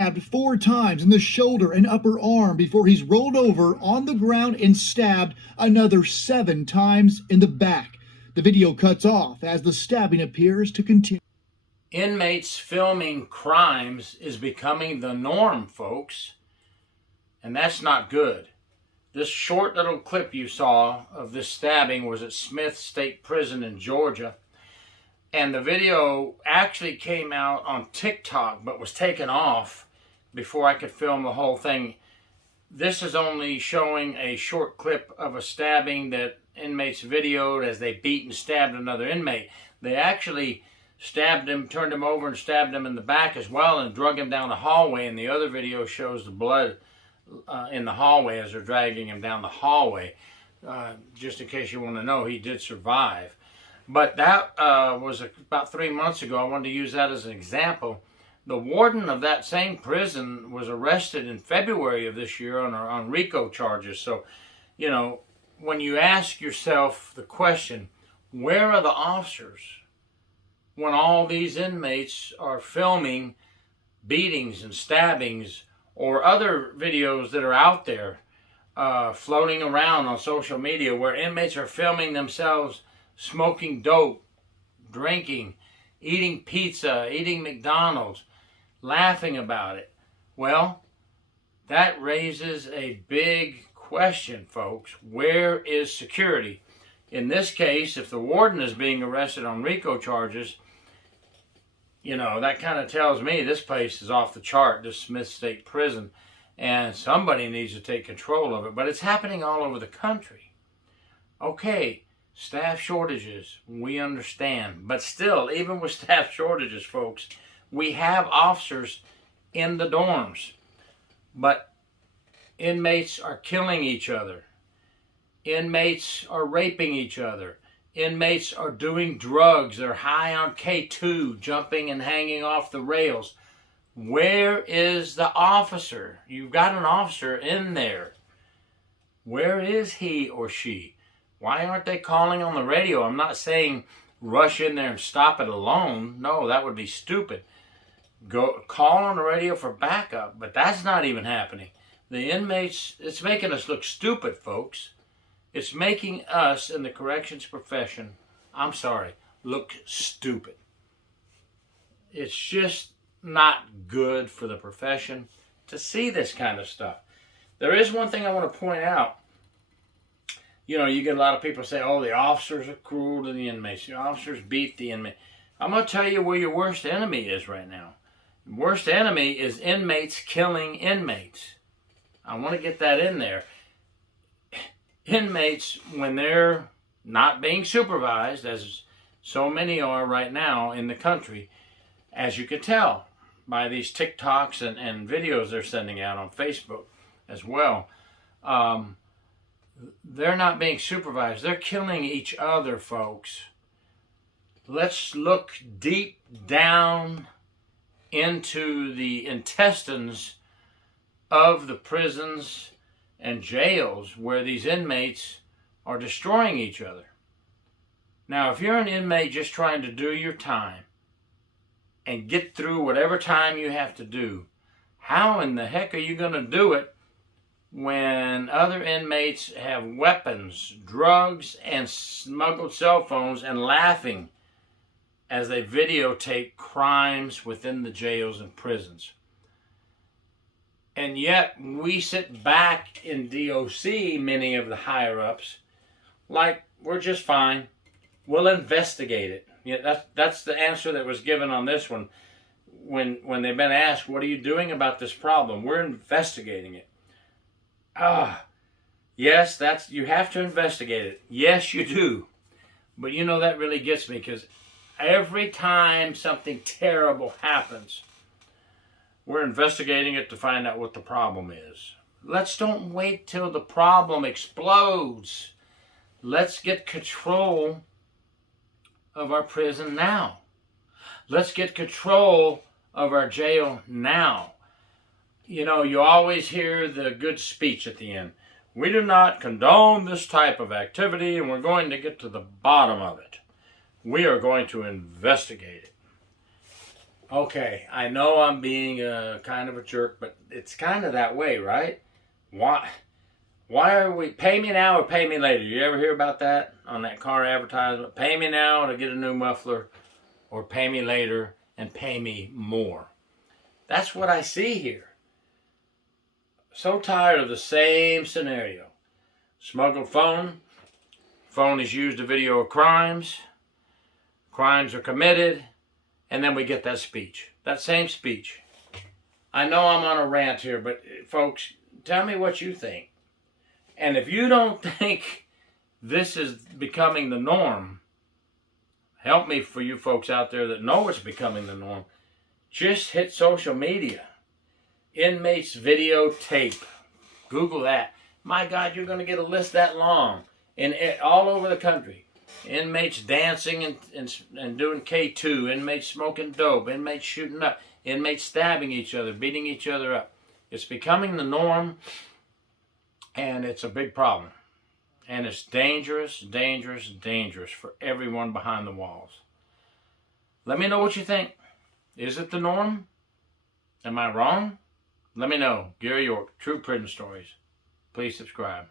Stabbed 4 times in the shoulder and upper arm before he's rolled over on the ground and stabbed another 7 times in the back. The video cuts off as the stabbing appears to continue. Inmates filming crimes is becoming the norm, folks, and that's not good. This short little clip you saw of this stabbing was at Smith State Prison in Georgia, and the video actually came out on TikTok but was taken off before I could film the whole thing. This is only showing a short clip of a stabbing that inmates videoed as they beat and stabbed another inmate. They actually stabbed him, turned him over and stabbed him in the back as well and drug him down the hallway, and the other video shows the blood in the hallway as they're dragging him down the hallway. Just in case you want to know, he did survive. But that was about 3 months ago. I wanted to use that as an example. The warden of that same prison was arrested in February of this year on RICO charges. So, you know, when you ask yourself the question, where are the officers when all these inmates are filming beatings and stabbings or other videos that are out there floating around on social media where inmates are filming themselves smoking dope, drinking, eating pizza, eating McDonald's, laughing about it? Well, that raises a big question, folks. Where is security? In this case, if the warden is being arrested on RICO charges, you know, that kind of tells me this place is off the chart, this Smith State Prison, and somebody needs to take control of it. But it's happening all over the country. Okay, staff shortages, we understand. But still, even with staff shortages, folks, we have officers in the dorms. But inmates are killing each other. Inmates are raping each other. Inmates are doing drugs. They're high on K2, jumping and hanging off the rails. Where is the officer? You've got an officer in there. Where is he or she? Why aren't they calling on the radio? I'm not saying rush in there and stop it alone. No, that would be stupid. Go call on the radio for backup, but that's not even happening. The inmates, it's making us look stupid, folks. It's making us in the corrections profession, I'm sorry, look stupid. It's just not good for the profession to see this kind of stuff. There is one thing I want to point out. You know, you get a lot of people say, oh, the officers are cruel to the inmates. The officers beat the inmate. I'm going to tell you where your worst enemy is right now. The worst enemy is inmates killing inmates. I want to get that in there. Inmates, when they're not being supervised, as so many are right now in the country, as you can tell by these TikToks and videos they're sending out on Facebook as well, they're not being supervised. They're killing each other, folks. Let's look deep down into the intestines of the prisons and jails where these inmates are destroying each other. Now, if you're an inmate just trying to do your time and get through whatever time you have to do, how in the heck are you going to do it when other inmates have weapons, drugs, and smuggled cell phones and laughing as they videotape crimes within the jails and prisons? And yet we sit back in DOC, many of the higher-ups, like we're just fine. We'll investigate it. Yeah, that's the answer that was given on this one. When they've been asked, what are you doing about this problem? We're investigating it. Yes, you have to investigate it. Yes, you do. But you know, that really gets me, because every time something terrible happens, we're investigating it to find out what the problem is. Let's don't wait till the problem explodes. Let's get control of our prison now. Let's get control of our jail now. You know, you always hear the good speech at the end. We do not condone this type of activity, and we're going to get to the bottom of it. We are going to investigate it. Okay, I know I'm being kind of a jerk, but it's kind of that way, right? Why? Why are we pay me now or pay me later? You ever hear about that on that car advertisement? Pay me now to get a new muffler, or pay me later and pay me more. That's what I see here. So tired of the same scenario. Smuggled phone. Phone is used to video crimes. Crimes are committed. And then we get that speech. That same speech. I know I'm on a rant here, but folks, tell me what you think. And if you don't think this is becoming the norm, help me for you folks out there that know it's becoming the norm. Just hit social media. Inmates videotape. Google that. My God, you're going to get a list that long. All over the country. Inmates dancing and doing K2. Inmates smoking dope. Inmates shooting up. Inmates stabbing each other, beating each other up. It's becoming the norm, and it's a big problem. And it's dangerous, dangerous, dangerous for everyone behind the walls. Let me know what you think. Is it the norm? Am I wrong? Let me know. Gary York, True Prison Stories. Please subscribe.